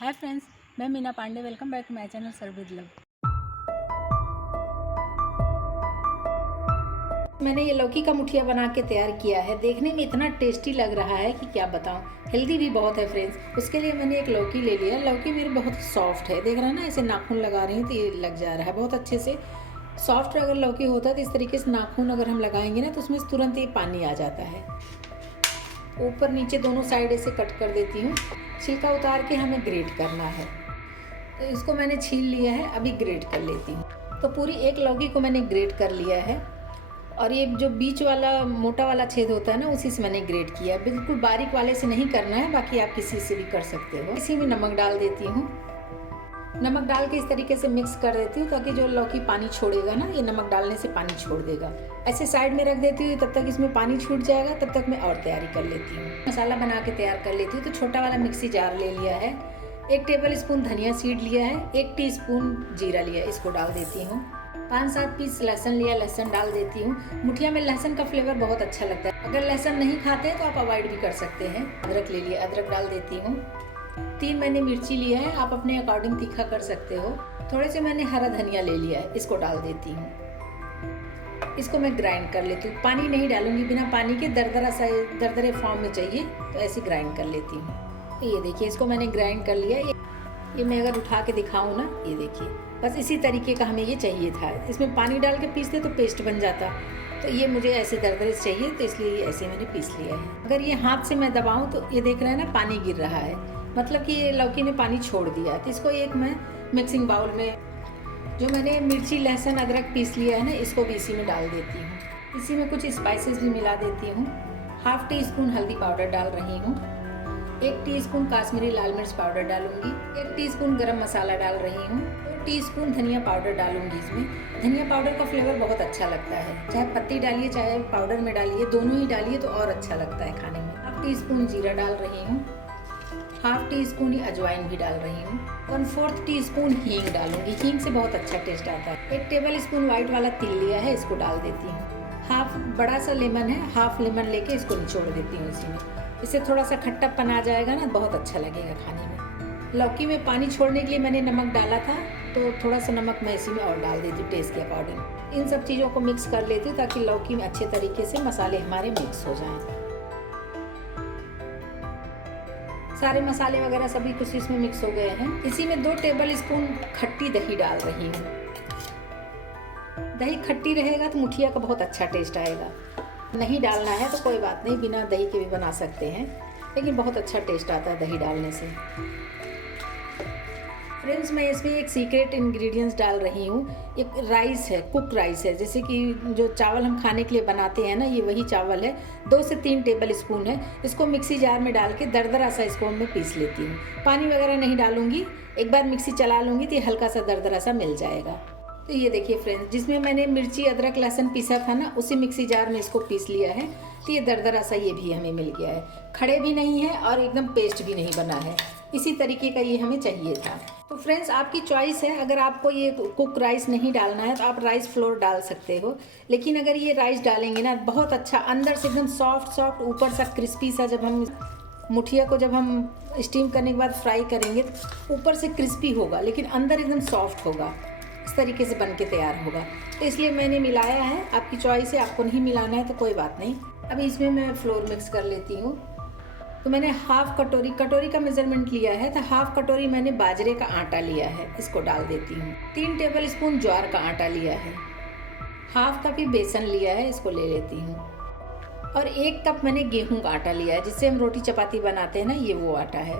हाय friends, मैं Meena Pandey. Welcome back to my channel serve with love. मैंने ये लौकी का मुठिया बना के तैयार किया है। देखने में इतना टेस्टी लग रहा है कि क्या बताऊं। हेल्दी भी बहुत है फ्रेंड्स। उसके लिए मैंने एक लौकी ले लिया। लौकी मेरी बहुत सॉफ्ट है, देख रहा है ना, ऐसे नाखून लगा रही हूँ तो ये लग जा रहा है बहुत अच्छे से। सॉफ्ट अगर लौकी होता है तो इस तरीके से नाखून अगर हम लगाएंगे ना तो उसमें तुरंत ही पानी आ जाता है। ऊपर नीचे दोनों साइड ऐसे कट कर देती हूँ। छिलका उतार के हमें ग्रेट करना है। तो इसको मैंने छील लिया है, अभी ग्रेट कर लेती हूँ। तो पूरी एक लौकी को मैंने ग्रेट कर लिया है और ये जो बीच वाला मोटा वाला छेद होता है ना, उसी से मैंने ग्रेट किया है। बिल्कुल बारीक वाले से नहीं करना है, बाकी आप किसी से भी कर सकते हो। इसी में नमक डाल देती हूँ। नमक डाल के इस तरीके से मिक्स कर देती हूँ ताकि जो लौकी पानी छोड़ेगा ना, ये नमक डालने से पानी छोड़ देगा। ऐसे साइड में रख देती हूँ, तब तक इसमें पानी छूट जाएगा। तब तक मैं और तैयारी कर लेती हूँ। मसाला बना के तैयार कर लेती हूँ। तो छोटा वाला मिक्सी जार ले लिया है, 1 टेबल स्पून धनिया सीड लिया है, 1 टीस्पून जीरा लिया, इसको डाल देती हूँ। 5-7 पीस लहसुन लिया, लहसुन डाल देती हूँ। मुठिया में लहसुन का फ्लेवर बहुत अच्छा लगता है। अगर लहसुन नहीं खाते हैं तो आप अवॉइड भी कर सकते हैं। अदरक ले लिया, अदरक डाल देती हूँ। 3 मैंने मिर्ची लिया है, आप अपने अकॉर्डिंग तीखा कर सकते हो। थोड़े से मैंने हरा धनिया ले लिया है, इसको डाल देती हूँ। इसको मैं ग्राइंड कर लेती हूँ। पानी नहीं डालूंगी, बिना पानी के दरदरे फॉर्म में चाहिए तो ऐसे ग्राइंड कर लेती हूँ। तो ये देखिए, इसको मैंने ग्राइंड कर लिया। ये मैं अगर उठा के दिखाऊँ ना, ये देखिए, बस इसी तरीके का हमें ये चाहिए था। इसमें पानी डाल के पीसते तो पेस्ट बन जाता, तो ये मुझे ऐसे दरदरे चाहिए, तो इसलिए ये ऐसे मैंने पीस लिया है। अगर ये हाथ से मैं दबाऊँ तो ये देख रहे हैं ना, पानी गिर रहा है, मतलब कि ये लौकी ने पानी छोड़ दिया है। तो इसको एक मैं मिक्सिंग बाउल में जो मैंने मिर्ची लहसुन अदरक पीस लिया है ना, इसको भी इसी में डाल देती हूँ। इसी में कुछ स्पाइसेस भी मिला देती हूँ। 1/2 टीस्पून हल्दी पाउडर डाल रही हूँ, 1 टीस्पून काश्मीरी लाल मिर्च पाउडर डालूंगी, 1 टीस्पून गरम मसाला डाल रही हूँ, 2 टीस्पून धनिया पाउडर डालूंगी। इसमें धनिया पाउडर का फ्लेवर बहुत अच्छा लगता है, चाहे पत्ती डालिए चाहे पाउडर में डालिए, दोनों ही डालिए तो और अच्छा लगता है खाने में। 1/2 टीस्पून जीरा डाल रही हूँ, 1/2 टीस्पून ही अजवाइन भी डाल रही हूँ, 1/4 टीस्पून हींग डालूंगी। हींग से बहुत अच्छा टेस्ट आता है। 1 टेबल स्पून व्हाइट वाला तिल लिया है, इसको डाल देती हूँ। हाफ बड़ा सा लेमन है, हाफ लेमन लेके इसको निचोड़ देती हूँ इसी में। इससे थोड़ा सा खट्टापन आ जाएगा ना, बहुत अच्छा लगेगा खाने में। लौकी में पानी छोड़ने के लिए मैंने नमक डाला था, तो थोड़ा सा नमक मैं इसी में और डाल देती हूँ टेस्ट के अकॉर्डिंग। इन सब चीज़ों को मिक्स कर लेती हूँ ताकि लौकी में अच्छे तरीके से मसाले हमारे मिक्स हो जाएं। सारे मसाले वगैरह सभी कुछ इसमें मिक्स हो गए हैं। इसी में 2 टेबल स्पून खट्टी दही डाल रही हूँ। दही खट्टी रहेगा तो मुठिया का बहुत अच्छा टेस्ट आएगा। नहीं डालना है तो कोई बात नहीं, बिना दही के भी बना सकते हैं, लेकिन बहुत अच्छा टेस्ट आता है दही डालने से। फ्रेंड्स, मैं इसमें एक सीक्रेट इंग्रेडिएंट्स डाल रही हूँ। एक राइस है, कुक राइस है, जैसे कि जो चावल हम खाने के लिए बनाते हैं ना, ये वही चावल है। 2 से 3 टेबल स्पून है। इसको मिक्सी जार में डाल के दरदरा सा इसको मैं पीस लेती हूँ। पानी वगैरह नहीं डालूंगी, एक बार मिक्सी चला लूँगी तो ये हल्का सा दरदरा सा मिल जाएगा। तो ये देखिए फ्रेंड्स, जिसमें मैंने मिर्ची अदरक लहसुन पीसा था ना, उसी मिक्सी जार में इसको पीस लिया है। तो ये दरदरा सा ये भी हमें मिल गया है। खड़े भी नहीं है और एकदम पेस्ट भी नहीं बना है। इसी तरीके का ये हमें चाहिए था। तो फ्रेंड्स, आपकी चॉइस है। अगर आपको ये कुक राइस नहीं डालना है तो आप राइस फ्लोर डाल सकते हो, लेकिन अगर ये राइस डालेंगे ना, बहुत अच्छा अंदर से एकदम सॉफ्ट सॉफ्ट, ऊपर सा क्रिस्पी सा। जब हम मुठिया को जब हम स्टीम करने के बाद फ्राई करेंगे तो ऊपर से क्रिस्पी होगा, लेकिन अंदर एकदम सॉफ्ट होगा। इस तरीके से बन के तैयार होगा। तो इसलिए मैंने मिलाया है। आपकी चॉइस है, आपको नहीं मिलाना है तो कोई बात नहीं। अभी इसमें मैं फ्लोर मिक्स कर लेती हूँ। तो मैंने हाफ कटोरी का मेजरमेंट लिया है, तो हाफ कटोरी मैंने बाजरे का आटा लिया है, इसको डाल देती हूँ। 3 टेबल स्पून ज्वार का आटा लिया है, हाफ कप ही बेसन लिया है, इसको ले लेती हूँ। और 1 कप मैंने गेहूं का आटा लिया है, जिससे हम रोटी चपाती बनाते हैं ना, ये वो आटा है।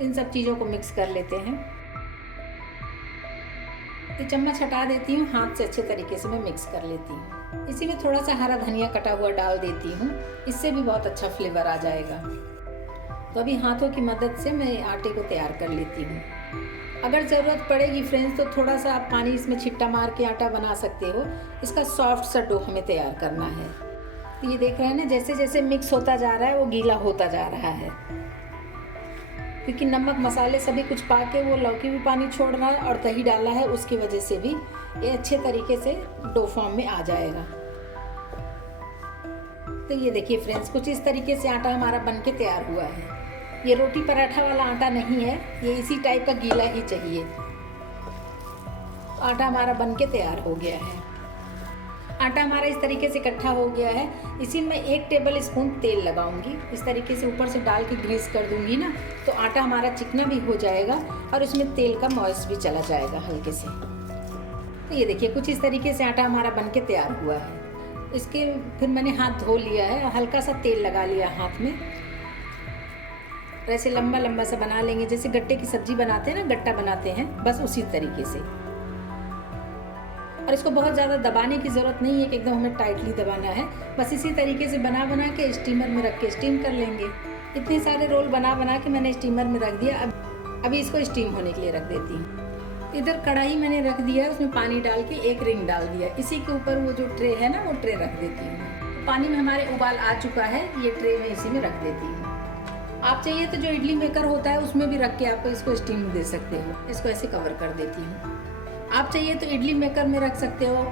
इन सब चीज़ों को मिक्स कर लेते हैं। तो चम्मच हटा देती हूँ, हाथ से अच्छे तरीके से मैं मिक्स कर लेती हूँ। इसी में थोड़ा सा हरा धनिया कटा हुआ डाल देती हूँ, इससे भी बहुत अच्छा फ्लेवर आ जाएगा। तो अभी हाथों की मदद से मैं आटे को तैयार कर लेती हूँ। अगर ज़रूरत पड़ेगी फ्रेंड्स तो थोड़ा सा आप पानी इसमें छिट्टा मार के आटा बना सकते हो। इसका सॉफ्ट सा डो हमें तैयार करना है। तो ये देख रहे हैं ना, जैसे जैसे मिक्स होता जा रहा है वो गीला होता जा रहा है, क्योंकि नमक मसाले सभी कुछ पा के वो लौकी भी पानी छोड़ रहा है और दही डाला है, उसकी वजह से भी ये अच्छे तरीके से डो फॉर्म में आ जाएगा। तो ये देखिए फ्रेंड्स, कुछ इस तरीके से आटा हमारा बन के तैयार हुआ है। ये रोटी पराठा वाला आटा नहीं है, ये इसी टाइप का गीला ही चाहिए। आटा हमारा बन के तैयार हो गया है। आटा हमारा इस तरीके से इकट्ठा हो गया है। इसी में 1 टेबल स्पून तेल लगाऊंगी। इस तरीके से ऊपर से डाल के ग्रीस कर दूंगी ना, तो आटा हमारा चिकना भी हो जाएगा और उसमें तेल का मॉइस्ट भी चला जाएगा हल्के से। तो ये देखिए कुछ इस तरीके से आटा हमारा बन के तैयार हुआ है। इसके फिर मैंने हाथ धो लिया है, हल्का सा तेल लगा लिया हाथ में। ऐसे लंबा लंबा सा बना लेंगे, जैसे गट्टे की सब्जी बनाते हैं ना, गट्टा बनाते हैं, बस उसी तरीके से। और इसको बहुत ज़्यादा दबाने की ज़रूरत नहीं है कि एकदम हमें टाइटली दबाना है। बस इसी तरीके से बना बना के स्टीमर में रख के स्टीम कर लेंगे। इतने सारे रोल बना बना के मैंने स्टीमर में रख दिया। अभी इसको स्टीम होने के लिए रख देती हूँ। इधर कढ़ाई मैंने रख दिया, उसमें पानी डाल के 1 रिंग डाल दिया। इसी के ऊपर वो जो ट्रे है ना, वो ट्रे रख देती हूँ। पानी में हमारे उबाल आ चुका है, ये ट्रे में इसी में रख देती हूँ। आप चाहिए तो जो इडली मेकर होता है उसमें भी रख के आप इसको स्टीम दे सकते हो। इसको ऐसे कवर कर देती हूँ। आप चाहिए तो इडली मेकर में रख सकते हो,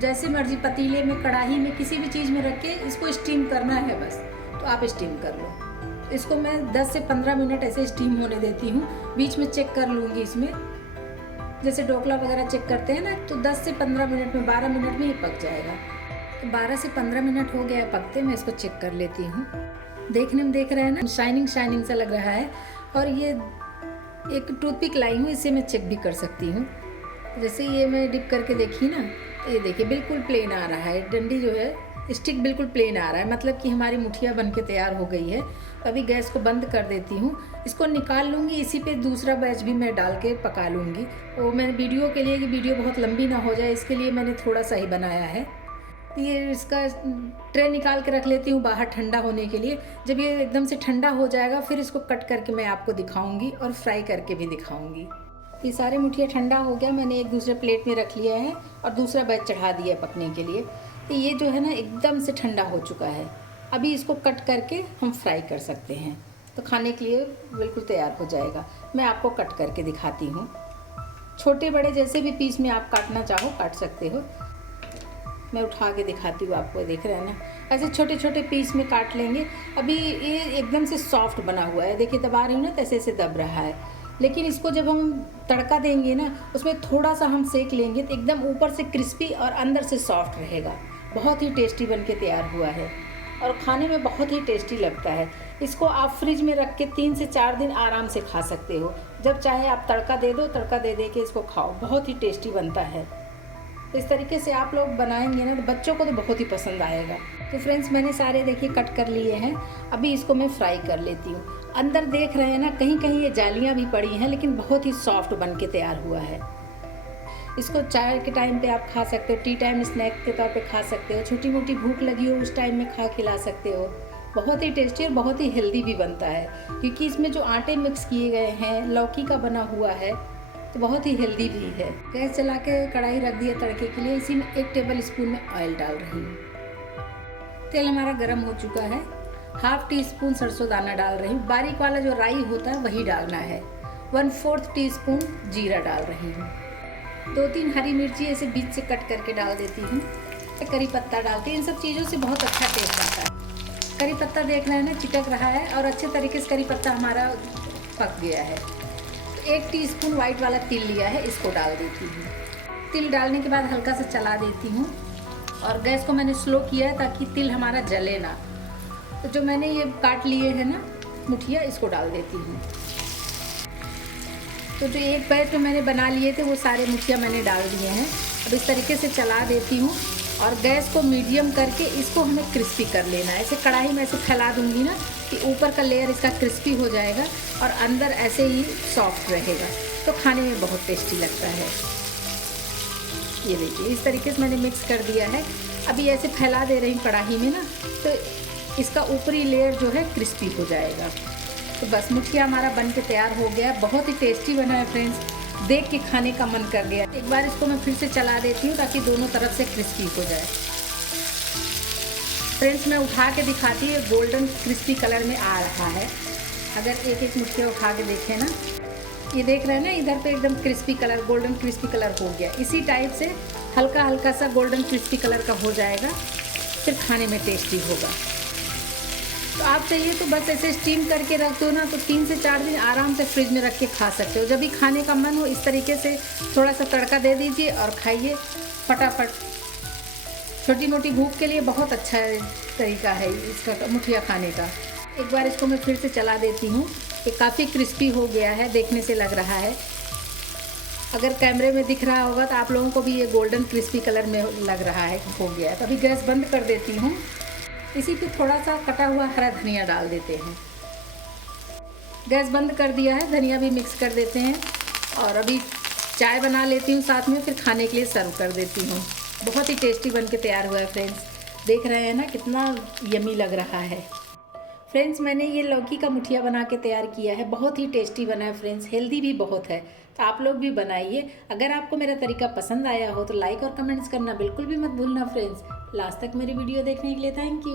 जैसे मर्जी, पतीले में, कढ़ाई में, किसी भी चीज़ में रख के इसको स्टीम करना है बस, तो आप स्टीम कर लो। इसको मैं 10 से 15 मिनट ऐसे स्टीम होने देती हूँ। बीच में चेक कर लूँगी इसमें, जैसे ढोकला वगैरह चेक करते हैं ना, तो 10 से 15 मिनट में, 12 मिनट में ये पक जाएगा। तो 12 से 15 मिनट हो गया है पकते, मैं इसको चेक कर लेती हूँ। देखने में देख रहे हैं ना, शाइनिंग शाइनिंग सा लग रहा है। और ये एक टूथपिक लाई हूँ, इससे मैं चेक भी कर सकती हूँ। जैसे ये मैं डिप करके देखी ना, तो ये देखिए बिल्कुल प्लेन आ रहा है। डंडी जो है, स्टिक बिल्कुल प्लेन आ रहा है, मतलब कि हमारी मुठिया बन के तैयार हो गई है। तो अभी गैस को बंद कर देती हूँ। इसको निकाल लूँगी, इसी पे दूसरा बैच भी मैं डाल के पका लूँगी। वो मैंने वीडियो के लिए, कि वीडियो बहुत लंबी ना हो जाए, इसके लिए मैंने थोड़ा सा ही बनाया है। ये इसका ट्रे निकाल के रख लेती हूँ बाहर ठंडा होने के लिए। जब ये एकदम से ठंडा हो जाएगा, फिर इसको कट करके मैं आपको दिखाऊँगी और फ्राई करके भी दिखाऊँगी। ये सारे मुठिया ठंडा हो गया, मैंने एक दूसरे प्लेट में रख लिया है और दूसरा बैच चढ़ा दिया पकने के लिए। तो ये जो है ना, एकदम से ठंडा हो चुका है। अभी इसको कट करके हम फ्राई कर सकते हैं, तो खाने के लिए बिल्कुल तैयार हो जाएगा। मैं आपको कट करके दिखाती हूँ। छोटे बड़े जैसे भी पीस में आप काटना चाहो काट सकते हो। मैं उठा के दिखाती हूँ आपको, देख रहे हैं ना, ऐसे छोटे छोटे पीस में काट लेंगे। अभी ये एकदम से सॉफ्ट बना हुआ है, देखिए दबा रही हूँ ना, तो ऐसे ऐसे दब रहा है। लेकिन इसको जब हम तड़का देंगे ना, उसमें थोड़ा सा हम सेक लेंगे तो एकदम ऊपर से क्रिस्पी और अंदर से सॉफ्ट रहेगा। बहुत ही टेस्टी बन के तैयार हुआ है और खाने में बहुत ही टेस्टी लगता है। इसको आप फ्रिज में रख के 3 से 4 दिन आराम से खा सकते हो। जब चाहे आप तड़का दे दो, तड़का दे दे के इसको खाओ, बहुत ही टेस्टी बनता है। तो इस तरीके से आप लोग बनाएंगे ना, तो बच्चों को तो बहुत ही पसंद आएगा। तो फ्रेंड्स, मैंने सारे देखिए कट कर लिए हैं। अभी इसको मैं फ्राई कर लेती हूँ। अंदर देख रहे हैं ना, कहीं कहीं ये जालियाँ भी पड़ी हैं, लेकिन बहुत ही सॉफ्ट बन के तैयार हुआ है। इसको चाय के टाइम पे आप खा सकते हो, टी टाइम स्नैक के तौर पे खा सकते हो, छोटी मोटी भूख लगी हो उस टाइम में खिला सकते हो। बहुत ही टेस्टी और बहुत ही हेल्दी भी बनता है, क्योंकि इसमें जो आटे मिक्स किए गए हैं, लौकी का बना हुआ है, तो बहुत ही हेल्दी भी है। गैस चला के कढ़ाई रख दिया तड़के के लिए। इसी में 1 टेबल स्पून में ऑयल डाल रही हूँ। तेल हमारा गर्म हो चुका है। 1/2 टीस्पून सरसों दाना डाल रही हूँ। बारीक वाला जो राई होता है वही डालना है। 1/4 टीस्पून जीरा डाल रही हूँ। 2-3 हरी मिर्ची ऐसे बीच से कट करके डाल देती हूँ। करी पत्ता डालती हूँ। इन सब चीज़ों से बहुत अच्छा टेस्ट आता है। करी पत्ता देख रहे हैं ना, चिटक रहा है और अच्छे तरीके से करी पत्ता हमारा पक गया है। 1 टीस्पून वाइट वाला तिल लिया है, इसको डाल देती हूँ। तिल डालने के बाद हल्का सा चला देती हूँ और गैस को मैंने स्लो किया है ताकि तिल हमारा जले ना। तो जो मैंने ये काट लिए हैं ना मुठिया, इसको डाल देती हूँ। तो जो एक बैच में मैंने बना लिए थे वो सारे मुठिया मैंने डाल दिए हैं। अब इस तरीके से चला देती हूँ और गैस को मीडियम करके इसको हमें क्रिस्पी कर लेना है। ऐसे कढ़ाई में ऐसे फैला दूँगी ना कि ऊपर का लेयर इसका क्रिस्पी हो जाएगा और अंदर ऐसे ही सॉफ्ट रहेगा, तो खाने में बहुत टेस्टी लगता है। ये देखिए इस तरीके से मैंने मिक्स कर दिया है। अभी ऐसे फैला दे रही हूँ कढ़ाई में ना, तो इसका ऊपरी लेयर जो है क्रिस्पी हो जाएगा। तो बस मुठिया हमारा बन के तैयार हो गया। बहुत ही टेस्टी बना है फ्रेंड्स, देख के खाने का मन कर गया। एक बार इसको मैं फिर से चला देती हूँ ताकि दोनों तरफ से क्रिस्पी हो जाए। फ्रेंड्स, मैं उठा के दिखाती हूँ, गोल्डन क्रिस्पी कलर में आ रहा है। अगर एक एक मुठिया उठा के देखें ना, ये देख रहे हैं ना, इधर पे एकदम crispy colour, golden crispy colour हो गया। इसी टाइप से हल्का हल्का सा गोल्डन क्रिस्पी कलर का हो जाएगा, फिर खाने में टेस्टी होगा। तो आप चाहिए तो बस ऐसे स्टीम करके रख दो ना, तो 3 से 4 दिन आराम से फ्रिज में रख के खा सकते हो। जब भी खाने का मन हो इस तरीके से थोड़ा सा तड़का दे दीजिए और खाइए फटाफट। छोटी मोटी भूख के लिए बहुत अच्छा तरीका है इसका मुठिया खाने का। एक बार इसको मैं फिर से चला देती हूँ। ये काफ़ी क्रिस्पी हो गया है, देखने से लग रहा है। अगर कैमरे में दिख रहा होगा तो आप लोगों को भी ये गोल्डन क्रिस्पी कलर में लग रहा है हो गया है। तो अभी गैस बंद कर देती हूँ। इसी पे थोड़ा सा कटा हुआ हरा धनिया डाल देते हैं। गैस बंद कर दिया है, धनिया भी मिक्स कर देते हैं और अभी चाय बना लेती हूँ साथ में, फिर खाने के लिए सर्व कर देती हूँ। बहुत ही टेस्टी बन के तैयार हुआ है फ्रेंड्स, देख रहे हैं ना कितना यमी लग रहा है। फ्रेंड्स मैंने ये लौकी का मुठिया बना के तैयार किया है, बहुत ही टेस्टी बना है फ्रेंड्स, हेल्दी भी बहुत है। तो आप लोग भी बनाइए। अगर आपको मेरा तरीका पसंद आया हो तो लाइक और कमेंट्स करना बिल्कुल भी मत भूलना फ्रेंड्स। लास्ट तक मेरी वीडियो देखने के लिए थैंक यू।